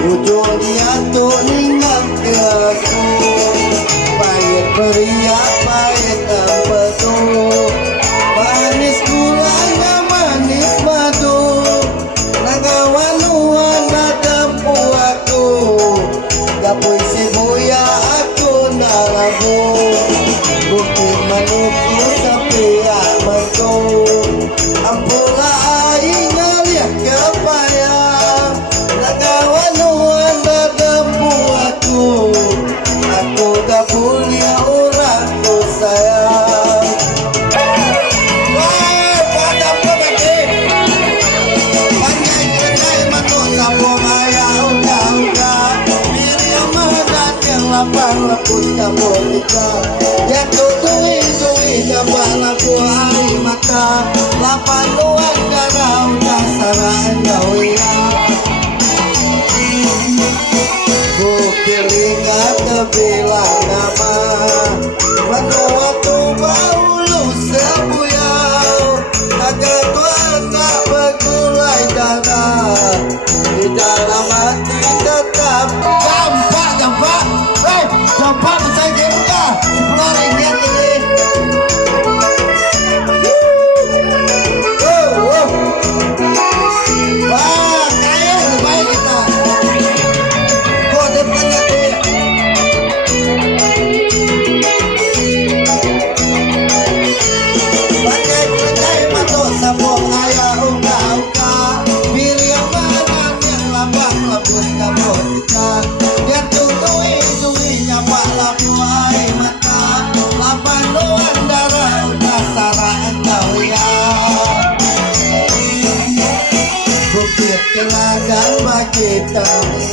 ujungnya tuh ningal ke aku pahit meriah pahit empedu manis gulanya manis madu nagawanuan dadampu aku gapoy sibuya ako nalago bukit manuko sa piyaman ko ang pula ay ngaliyak kapaya nagawanuan dadampu ako gapulya orang ko sayang padam ko bagi panjay-panjay manok sa bumaya uga-uga Miriam mahadat yang lapang laput kapolika ya tutuwi-tuwi gambar laku hari mata lapan luang darah dasaraan gawia bukir ingat kebilang nama menua tu baulu sebuyau agak tuan tak bergulai darah di dalam hati tetap jampak jampak besar gemka RM10 ini wah kaya lebih baik kita kode penyakit banjai-banjai matok sabok ayah uka-uka Miriam mahadat yang lapang laput kapolika dia tutui-tui nyapak lapu air mata lapan luan darah dasaraan gawia bukit kenangan bagi kami